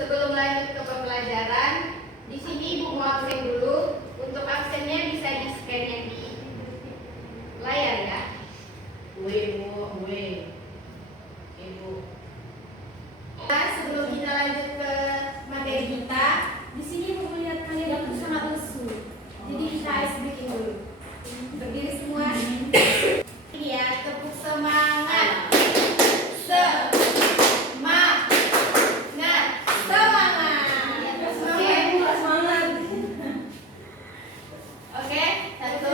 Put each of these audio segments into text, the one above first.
Sebelum lanjut ke pembelajaran, di sini Ibu mau absen dulu. Untuk absennya bisa di scan yang di layar ya. Ibu. Nah, sebelum kita lanjut ke materi kita, di sini Ibu melihat kalian itu sangat lesu. Jadi kita ice breaking dulu. Berdiri semua. Iya, tepuk semangat. Oke, 1,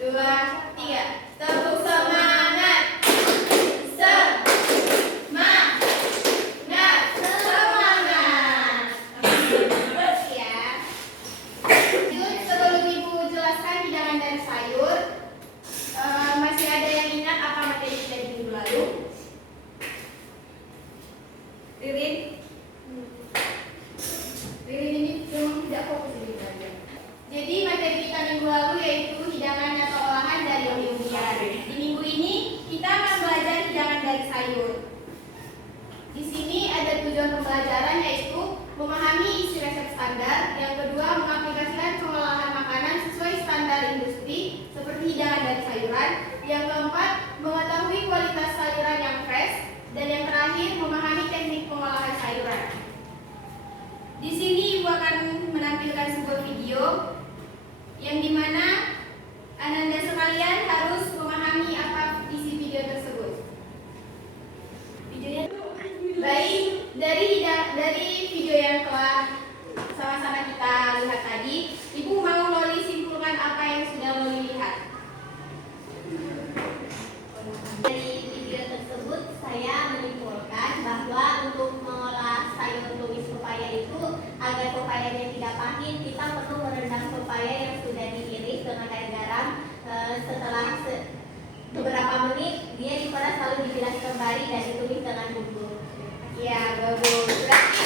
2, 3. Tepuk semangat. Semangat. Terus ya. Sebelum Ibu jelaskan hidangan dan sayur, masih ada yang ingat apa materi kita di minggu lalu? Ririn ini memang tidak fokus di belajar. Jadi materi kita minggu lalu yaitu hidangan atau olahan dari umbi-umbian. Di minggu ini kita akan belajar hidangan dari sayur. Di sini ada tujuan pembelajaran yaitu memahami isi resep standar. Yang kedua, mengaplikasikan pengolahan makanan sesuai standar industri seperti hidangan dari sayuran. Yang keempat, mengetahui kualitas sayuran yang fresh. Dan yang terakhir, memahami teknik pengolahan sayuran. Di sini Ibu akan menampilkan sebuah video yang dimana Anda sekalian harus memahami apa isi video tersebut. Videonya baik, dari video yang telah sama-sama kita lihat tadi, Ibu mau Loli simpulkan apa yang sudah Loli lihat? Dari video tersebut saya menyimpulkan bahwa untuk mengolah sayur tumis pepaya itu agar pepayanya tidak pahit, kita perlu merendam pepaya yang sudah diiris dengan air garam. Setelah beberapa menit dia diperas lalu dibilas kembali dan ditumis dengan bumbu. Ya, bagus. Berarti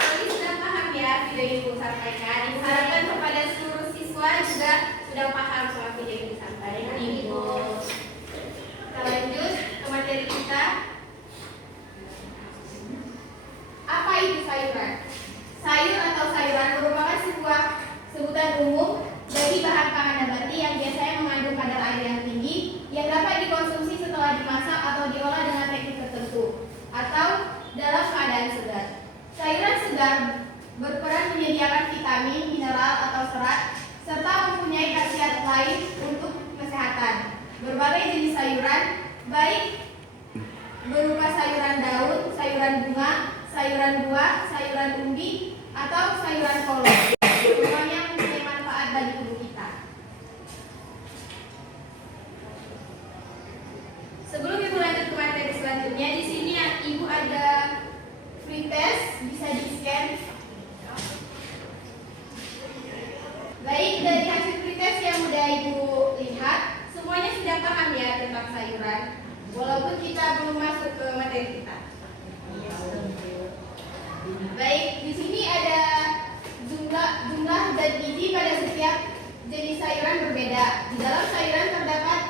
Loli sudah paham ya video yang Ibu sampaikan. Ibu harapkan kepada seluruh siswa juga sudah paham soal video yang disampaikan Ibu. Kita lanjut ke materi kita. Apa itu sayuran? Sayur atau sayuran merupakan sebuah sebutan umum bagi bahan pangan nabati yang biasanya mengandung kadar air yang tinggi yang dapat dikonsumsi setelah dimasak atau diolah dengan teknik tertentu atau dalam keadaan segar. Sayuran segar berperan menyediakan vitamin, mineral atau serat serta mempunyai khasiat lain untuk kesehatan. Berbagai jenis sayuran, baik berupa sayuran daun, sayuran bunga, sayuran buah, sayuran umbi, atau sayuran kolot, semuanya mempunyai manfaat bagi tubuh kita. Sebelum Ibu lanjut ke materi selanjutnya, di sini Ibu ada free test, bisa di-scan. Baik, dari hasil free test yang sudah Ibu lihat, semuanya sudah paham ya tentang sayuran, walaupun kita belum masuk ke materi kita. Baik, di sini ada jumlah zat gizi pada setiap jenis sayuran berbeda. Di dalam sayuran terdapat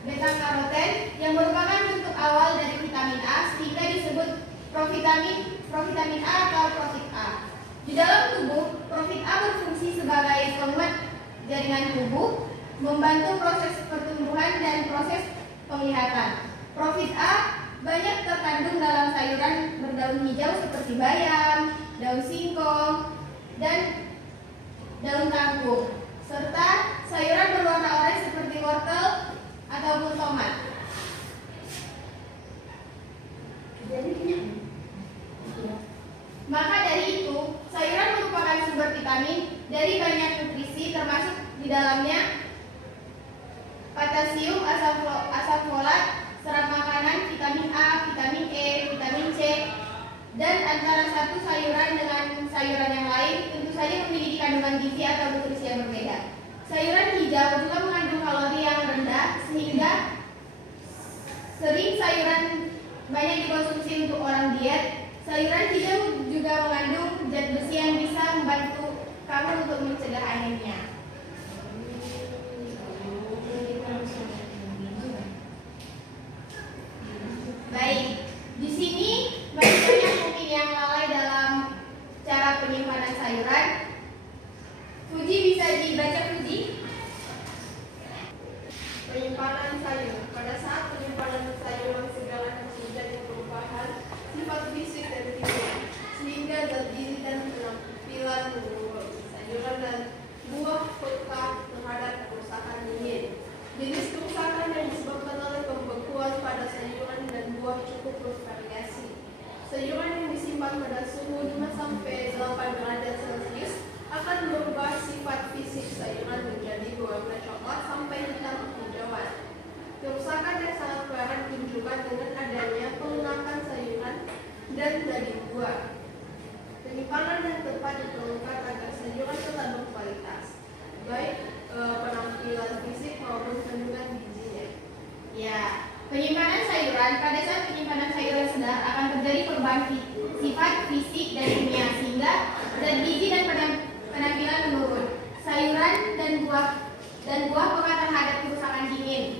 beta-karoten yang merupakan bentuk awal dari vitamin A sehingga disebut provitamin A atau profit A. Di dalam tubuh, profit A berfungsi sebagai penguat jaringan tubuh, membantu proses pertumbuhan dan proses penglihatan. Profit A banyak terkandung dalam sayuran berdaun hijau seperti bayam, daun singkong, dan daun kangkung, serta sayuran berwarna oranye seperti wortel ataupun tomat. Maka dari itu, sayuran merupakan sumber vitamin dari banyak nutrisi, termasuk di dalamnya potasium, asam folat, serat makanan, vitamin A, vitamin E, vitamin C, dan antara satu sayuran dengan sayuran yang lain tentu saja memiliki kandungan gizi atau nutrisi yang berbeda. Sayuran hijau juga mengandung kalori yang rendah sehingga sering sayuran banyak dikonsumsi untuk orang diet. Sayuran hijau juga mengandung zat besi yang bisa membantu kamu untuk mencegah anemia. Baik, di sini banyak yang memiliki Sayuran yang disimpan pada suhu 5 sampai 8 derajat Celcius akan berubah sifat fisik sayuran menjadi berwarna coklat sampai hitam kehijauan. Kerusakan yang sangat parah ditunjukkan dengan adanya pelunakan sayuran dan daging buah. Penyimpanan yang tepat diperlukan agar sayuran tetap berkualitas, baik penampilan fisik maupun kandungan gizinya. Ya, penyimpanan sayuran, pada saat penyimpanan sayuran sedar akan terjadi perubahan sifat fisik dan kimia sehingga zat gizi dan penampilan menurun. Sayuran dan buah peka terhadap kerusakan dingin.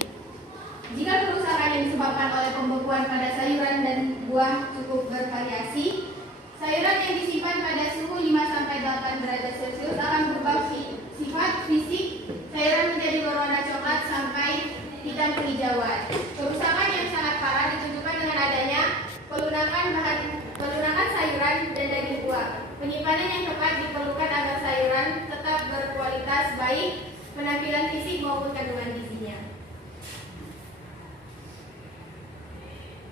Jika kerusakan yang disebabkan oleh pembekuan pada sayuran dan buah cukup bervariasi, sayuran yang disimpan pada suhu 5-8 derajat Celcius akan berubah sifat fisik. Sayuran menjadi berwarna coklat sampai hitam kehijauan. Kerusakan yang sangat parah ditunjukkan dengan adanya pelunakan sayuran dan daging buah. Penyimpanan yang tepat diperlukan agar sayuran tetap berkualitas baik penampilan fisik maupun kandungan gizinya.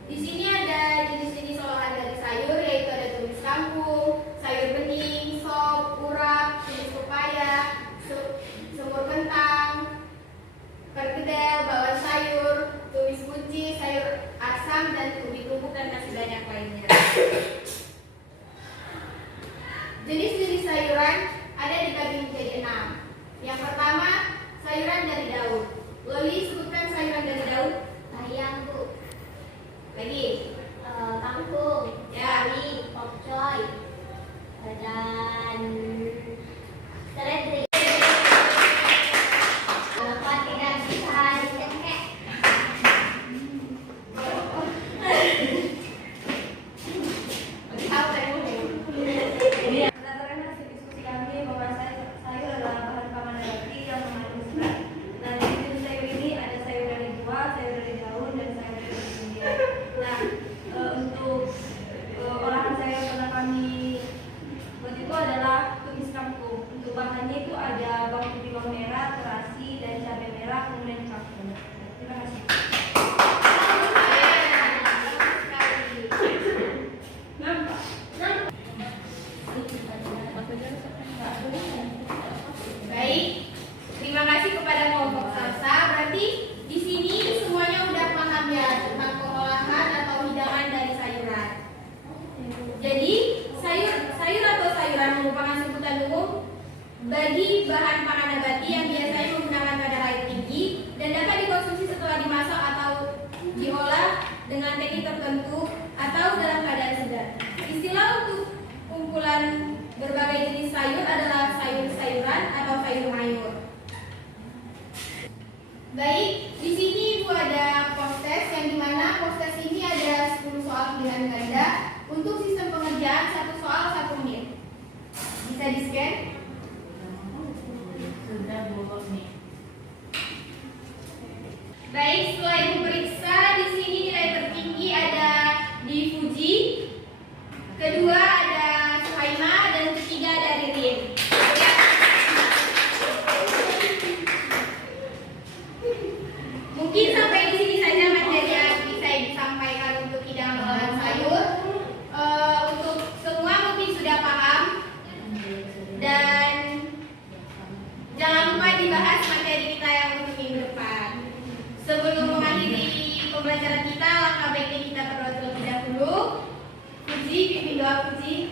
Di sini ada jenis-jenis olahan dari sayur, yaitu ada tumis kangkung, sayur bening, sop, urap, jenis pepaya, semur kentang, perkedel, bawang sayur, tumis kunci, sayur asam, dan ubi tumbuk, dan masih banyak lainnya. Jenis-jenis sayuran ada dibagi menjadi 6. Yang pertama, sayuran dari daun. Loli, sebutkan sayuran dari daun. Bayam, Bu. Lagi. Kangkung, Ya. sawi, pokcoy, dan seledri. Kenapa tidak bisa dicekek? Berdasarkan hasil diskusi kami bahwa sayur adalah bahan pangan nabati yang mengandung serat. Nah, di jenis sayur ini ada sayur dari buah, sayur dari daun, dan sayur dari kemudian. Nah, untuk olahan sayur yang pernah kami buat itu adalah tumis kangkung. Untuk bahannya itu ada bawang putih, bawang merah, terasi, dan cabai merah, kemudian kangkung. Terima kasih. Baik, terima kasih kepada kelompok Salsa. Berarti di sini semuanya udah paham ya tentang pengolahan atau hidangan dari sayuran. Jadi sayur atau sayuran merupakan sebutan umum bagi bahan pangan nabati yang biasanya menggunakan kadar air tinggi dan dapat dikonsumsi setelah dimasak atau diolah dengan teknik tertentu atau dalam keadaan segar. Istilah untuk kumpulan berbagai jenis sayur adalah sayur-sayuran atau sayur mayur. Baik, di sini Ibu ada postes yang dimana postes ini ada 10 soal pilihan ganda untuk sistem pengerjaan 1 soal 1 menit. Bisa di-scan? Baik, setelah Ibu periksa, di sini nilai tertinggi ada di Fuji, kedua ada Suhaima, dan ketiga ada Ririn. Mungkin sampai di sini saja materi yang bisa disampaikan untuk hidangan olahan sayur. Untuk semua mungkin sudah paham dan jangan lupa dibahas materi kita yang untuk minggu depan. Sebelum mengakhiri pembelajaran kita, langkah baiknya kita berdoa terlebih dahulu. Puji, pimpin doa puji.